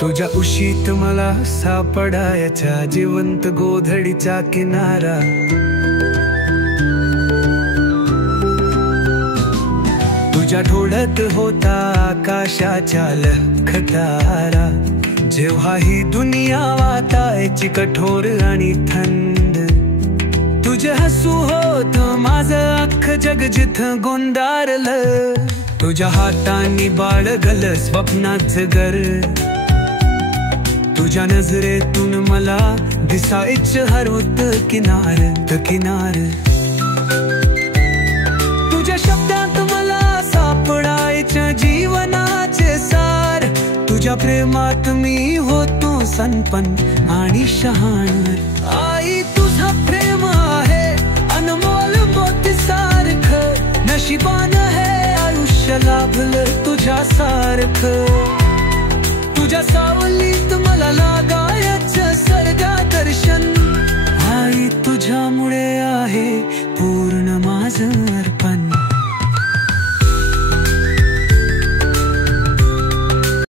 तुझ्या उशीत मला सापडायच्या जिवंत गोधडीचा किनारा। तुझ्या डोळ्यात होता आकाशाच्या लखतारा, जेव्हा ही दुनिया वाटायची कठोर आणि थंड। तुझे हसू होत माझं अख्खं जग जिथं गोंधारलं। तुझ्या हातांनी बाळगलं स्वप्नाचं घर, तुझ्या नजरेतून मला दिसायचं हरवत किनार किनार। तुझ्या शब्दात मला सापडायचं जीवनाचे सार, तुझ्या प्रेमात मी होतो सनपन आणि शहाण। आई तुझं प्रेम आहे अनमोल मोतीसारखं, नशिबानं हे आयुष्य लाभलं तुझ्या सारखं। तुझ्या सावलीत मला